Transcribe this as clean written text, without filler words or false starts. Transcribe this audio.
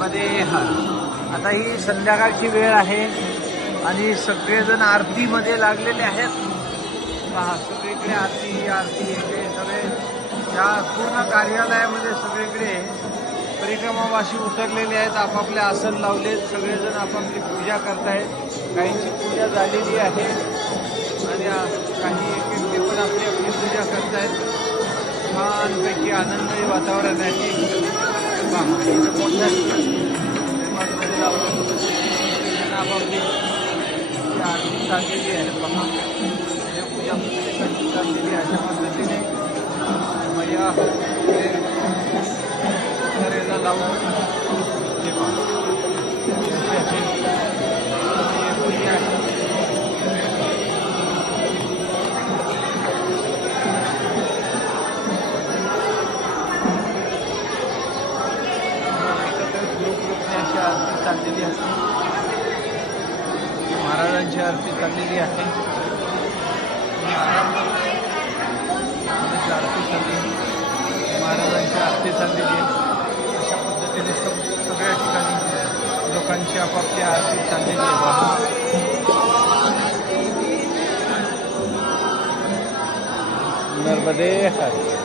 नर्मदे हर. आता ही संध्याकाळची वेळ आहे आणि सगळेजण आरतीमध्ये लागलेले आहेत. पहा सगळीकडे आरती आरती हे सगळे या पूर्ण कार्यालयामध्ये सगळीकडे परिक्रमावासी उतरलेले आहेत. आपापले आसन लावलेत. सगळेजण आपापली पूजा करतायत. काहींची पूजा झालेली आहे आणि काही एक पण आपली आपली पूजा करतायत. छानपैकी आनंदमय वातावरण आहे. मोठ्या आपापली आरती चाललेली आहे. पहा पूजा चाललेली आहे. अशा पद्धतीने मैया करेला लावून हे आरती चाललेली असते. महाराजांची आरती चाललेली आहे. आरती चालली महाराजांची आरती चाललेली आहे. अशा पद्धतीने सगळ्या ठिकाणी लोकांची आपापली आरती चाललेली आहे. नर्मदे हर.